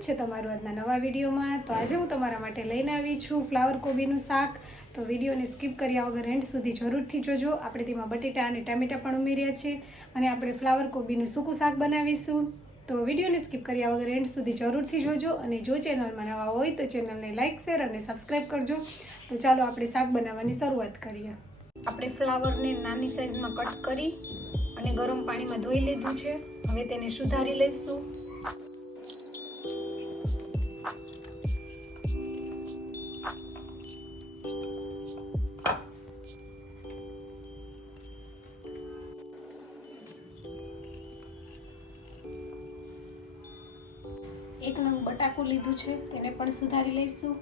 સ્વાગત છે તમારું આજના નવા વિડીયોમાં। તો આજે હું તમારા માટે લઈને આવી છું ફ્લાવર કોબીનું શાક। તો વિડીયોને સ્કીપ કર્યા વગર એન્ડ સુધી જરૂરથી જોજો। આપણે તેમાં બટેટા અને ટામેટાં પણ ઉમેર્યા છે અને આપણે ફ્લાવર કોબીનું સૂકું શાક બનાવીશું। તો વિડીયોને સ્કીપ કર્યા વગર એન્ડ સુધી જરૂરથી જોજો અને જો ચેનલમાં નવા હોય તો ચેનલને લાઇક શેર અને સબસ્ક્રાઈબ કરજો। તો ચાલો આપણે શાક બનાવવાની શરૂઆત કરીએ। આપણે ફ્લાવરને નાની સાઈઝમાં કટ કરી અને ગરમ પાણીમાં ધોઈ લીધું છે। હવે તેને સુધારી લઈશું। એક નંગ બટાકું લીધું છે, તેને પણ સુધારી લઈશું।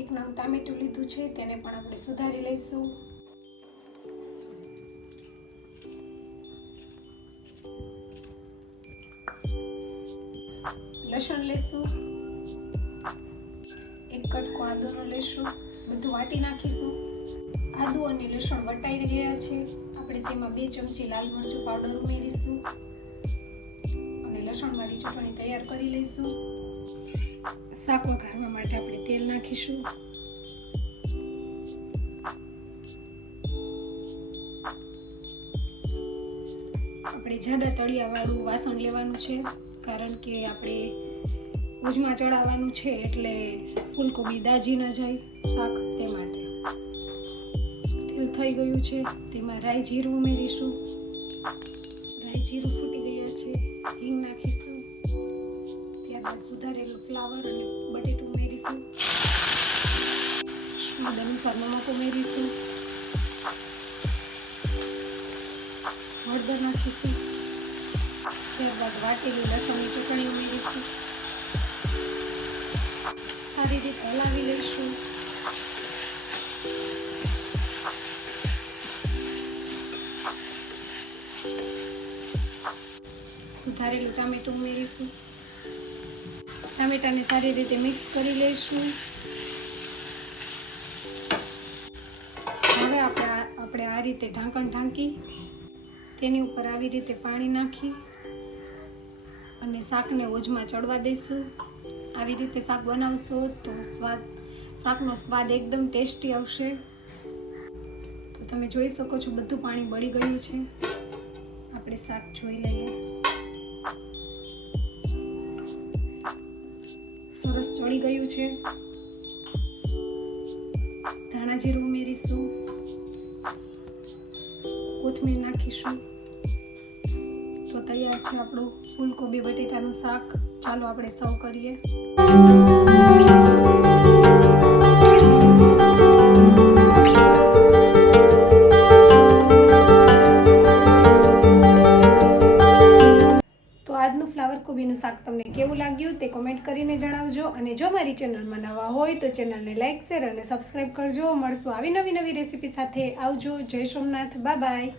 એક નંગ ટામેટું લીધું છે, તેને પણ આપણે સુધારી લઈશું। લસણ લેશું, એક કટકો આદુનો લેશું, બધું વાટી નાખીશું। આદુ અને લસણ વટાઈ ગયા છે, આપણે તેમાં 2 ચમચી લાલ મરચું પાવડર ઉમેરીશું અને લસણવાળી ચટણી તૈયાર કરી લઈશું। શાક વઘારવા માટે આપણે તેલ નાખીશું। આપણે જાડા તળિયાવાળું વાસણ લેવાનું છે, કારણ કે આપણે ભુજમાં ચડાવવાનું છે, એટલે ફૂલકોબી દાજી ન જાય શાક તે માટે। તેલ થઈ ગયું છે, તેમાં રાઈ જીરું ઉમેરીશું। રાઈ જીરું ફૂટી ગયા છે, હિંગ નાખીશું। ત્યારબાદ સુધારેલું ફ્લાવર અને બટેટું ઉમેરીશું। સ્વાદ અનુસાર નમક ઉમેરીશું। હળદર નાખીશું। ત્યારબાદ વાટેલી લસણની ચટણી ઉમેરીશું। સારી રીતે હલાવી લઈશું। સુધારેલું ટામેટું ઉમેરીશું। ટામેટાને સારી રીતે મિક્સ કરી લઈશું। હવે આપણે આ રીતે ઢાંકણ ઢાંકી તેની ઉપર આવી રીતે પાણી નાખી અને શાકને ઓજમાં ચડવા દઈશું। આવી રીતે શાક બનાવશો તો શાકનો સ્વાદ એકદમ ટેસ્ટી આવશે। તો તમે જોઈ શકો છો બધું પાણી બળી ગયું છે। આપણે શાક જોઈ લઈએ। સરસ ચડી ગયું છે। ધાણા જીરું ઉમેરીશું, કોથમીર નાખીશું। તો તૈયાર છે આપણું ફૂલકોબી બટેટાનું શાક। ચાલો આપણે સર્વ કરીએ। તો આજનું ફ્લાવર કોબીનું શાક તમને કેવું લાગ્યું તે કોમેન્ટ કરીને જણાવજો અને જો મારી ચેનલમાં નવા હોય તો ચેનલને લાઇક શેર અને સબસ્ક્રાઈબ કરજો। મળશું આવી નવી રેસીપી સાથે। આવજો। જય સોમનાથ। Bye bye.